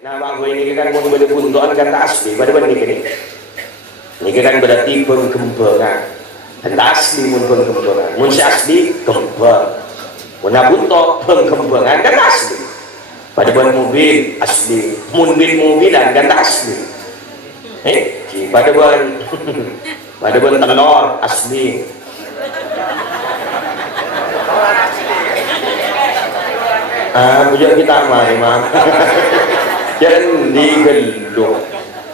Nama gue ini kan mau beda buntuan kan asli, pada benih ini. Ini kan berarti penggembangan. Dan asli mun penggembangan. Mun si asli gembang. Mun bunto penggembangan kan asli. Pada ban mobil asli. Mun mobilan kan asli. Pada ban telur asli. Punya kita mari mah. Jangan digeluk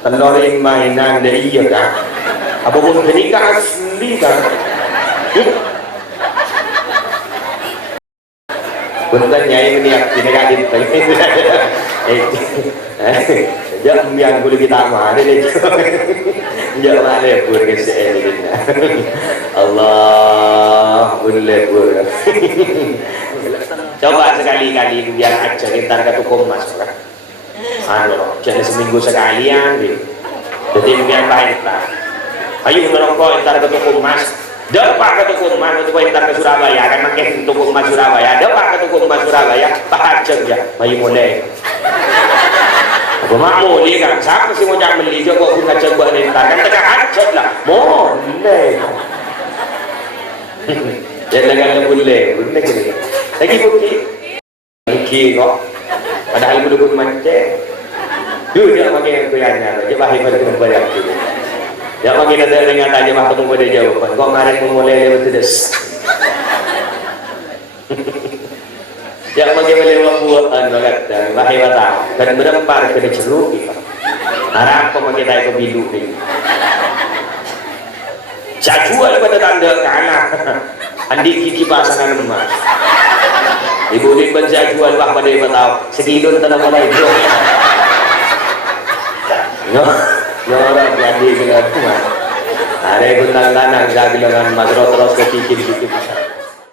telur yang mainan dia iya kan apa pun kenikah asli kan bener nyai ini negatif jangan yang boleh kita mari deh jangan lebur ke sini Allah boleh lebur coba sekali-kali biar aja ntar ke tukum mas jadi seminggu sekalian jadi biar baik lah ayo ngerokok ntar ke tukum mas depak ke tukum mas untuk ntar ke Surabaya kan makin tukum mas Surabaya depak ke tukum mas Surabaya pahajeng ya ayo mulai aku mau beli kan siapa sih mau jangan beli juga kok ngajak buat ntar kan tengah hajat lah mulai jadi kan boleh gini lagi bukti kok padahal belum macet dia pakai goyangnya aja bahaya pada kembali aku dia pakai ada dengan aja mah ketemu pada jawaban kok kemarin memulai lewat terus dia pakai melewat buatan banget dan bahaya batang dan berempar ke jeruk harap kok pakai tayo ke bilu saya jual pada tanda kalah andi kiki pasangan emas ibu din ban saya jual wah pada batang sekilo tanah mulai bro orang jadi bilang ada yang tentang tanah, saya bilang mas terus ke cicip-cicip